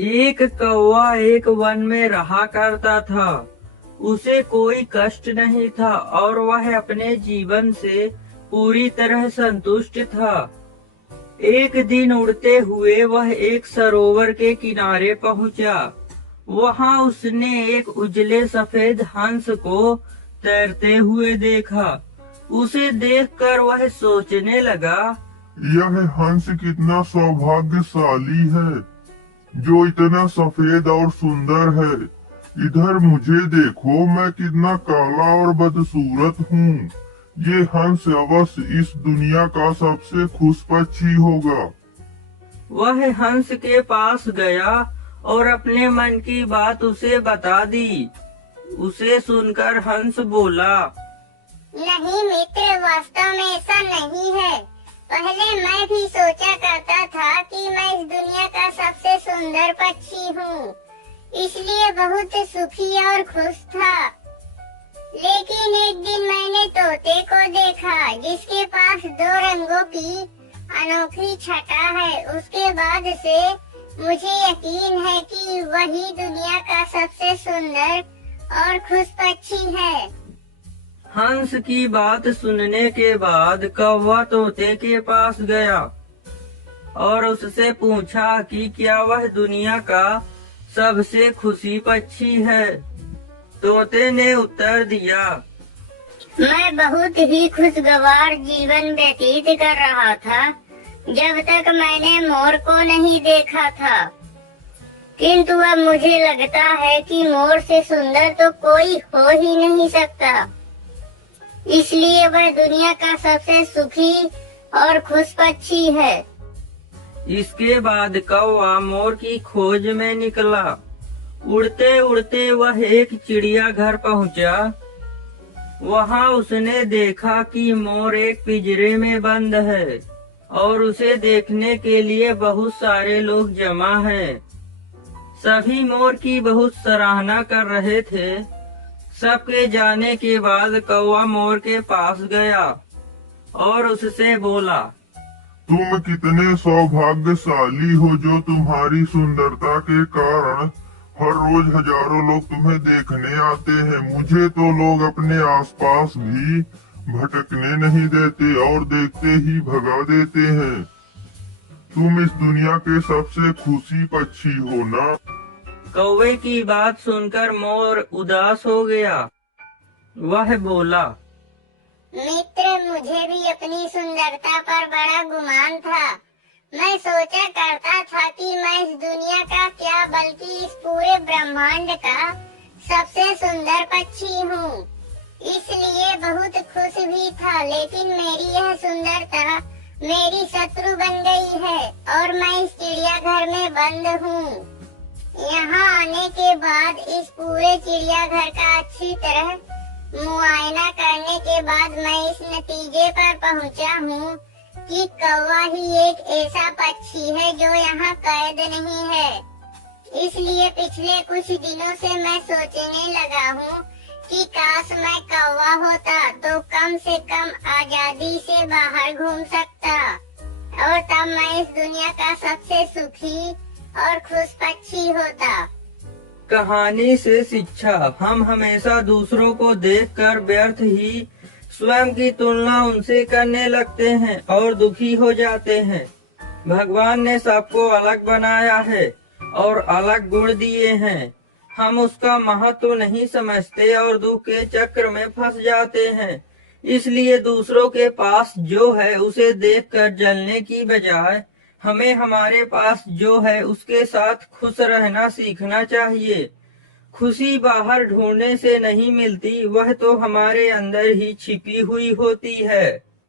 एक कौवा एक वन में रहा करता था। उसे कोई कष्ट नहीं था और वह अपने जीवन से पूरी तरह संतुष्ट था। एक दिन उड़ते हुए वह एक सरोवर के किनारे पहुंचा। वहां उसने एक उजले सफेद हंस को तैरते हुए देखा। उसे देखकर वह सोचने लगा, यह हंस कितना सौभाग्यशाली है जो इतना सफेद और सुंदर है। इधर मुझे देखो, मैं कितना काला और बदसूरत हूँ। ये हंस अवश्य इस दुनिया का सबसे खुश पक्षी होगा। वह हंस के पास गया और अपने मन की बात उसे बता दी। उसे सुनकर हंस बोला, नहीं मित्र, वास्तव में ऐसा नहीं है। पहले मैं भी सोचा करता था कि मैं इस दुनिया का सबसे सुंदर पक्षी हूँ, इसलिए बहुत सुखी और खुश था। लेकिन एक दिन मैंने तोते को देखा जिसके पास 2 रंगों की अनोखी छटा है। उसके बाद से मुझे यकीन है कि वही दुनिया का सबसे सुंदर और खुश पक्षी है। हंस की बात सुनने के बाद कौवा तोते के पास गया और उससे पूछा कि क्या वह दुनिया का सबसे खुशी पक्षी है। तोते ने उत्तर दिया, मैं बहुत ही खुशगवार जीवन व्यतीत कर रहा था जब तक मैंने मोर को नहीं देखा था, किंतु अब मुझे लगता है कि मोर से सुंदर तो कोई हो ही नहीं सकता, इसलिए वह दुनिया का सबसे सुखी और खुश पक्षी है। इसके बाद कौवा मोर की खोज में निकला। उड़ते उड़ते वह एक चिड़ियाघर पहुंचा। वहां उसने देखा कि मोर एक पिंजरे में बंद है और उसे देखने के लिए बहुत सारे लोग जमा हैं। सभी मोर की बहुत सराहना कर रहे थे। सबके जाने के बाद कौवा मोर के पास गया और उससे बोला, तुम कितने सौभाग्यशाली हो जो तुम्हारी सुंदरता के कारण हर रोज हजारों लोग तुम्हें देखने आते हैं। मुझे तो लोग अपने आसपास भी भटकने नहीं देते और देखते ही भगा देते हैं। तुम इस दुनिया के सबसे खुशी पक्षी हो ना। कौवे की बात सुनकर मोर उदास हो गया। वह बोला, मित्र, मुझे भी अपनी सुंदरता पर बड़ा गुमान था। मैं सोचा करता था कि मैं इस दुनिया का क्या बल्कि इस पूरे ब्रह्मांड का सबसे सुंदर पक्षी हूँ, इसलिए बहुत खुश भी था। लेकिन मेरी यह सुंदरता मेरी शत्रु बन गई है और मैं इस चिड़ियाघर में बंद हूँ। यहाँ आने के बाद इस पूरे चिड़ियाघर का अच्छी तरह मुआयना करने के बाद मैं इस नतीजे पर पहुँचा हूँ कि कौवा ही एक ऐसा पक्षी है जो यहाँ कैद नहीं है। इसलिए पिछले कुछ दिनों से मैं सोचने लगा हूँ कि काश मैं कौवा होता तो कम से कम आजादी से बाहर घूम सकता और तब मैं इस दुनिया का सबसे सुखी और खुश पक्षी होता। कहानी से शिक्षा, हम हमेशा दूसरों को देखकर व्यर्थ ही स्वयं की तुलना उनसे करने लगते हैं और दुखी हो जाते हैं। भगवान ने सबको अलग बनाया है और अलग गुण दिए हैं। हम उसका महत्व नहीं समझते और दुख के चक्र में फंस जाते हैं। इसलिए दूसरों के पास जो है उसे देखकर जलने की बजाय हमें हमारे पास जो है उसके साथ खुश रहना सीखना चाहिए। खुशी बाहर ढूंढने से नहीं मिलती, वह तो हमारे अंदर ही छिपी हुई होती है।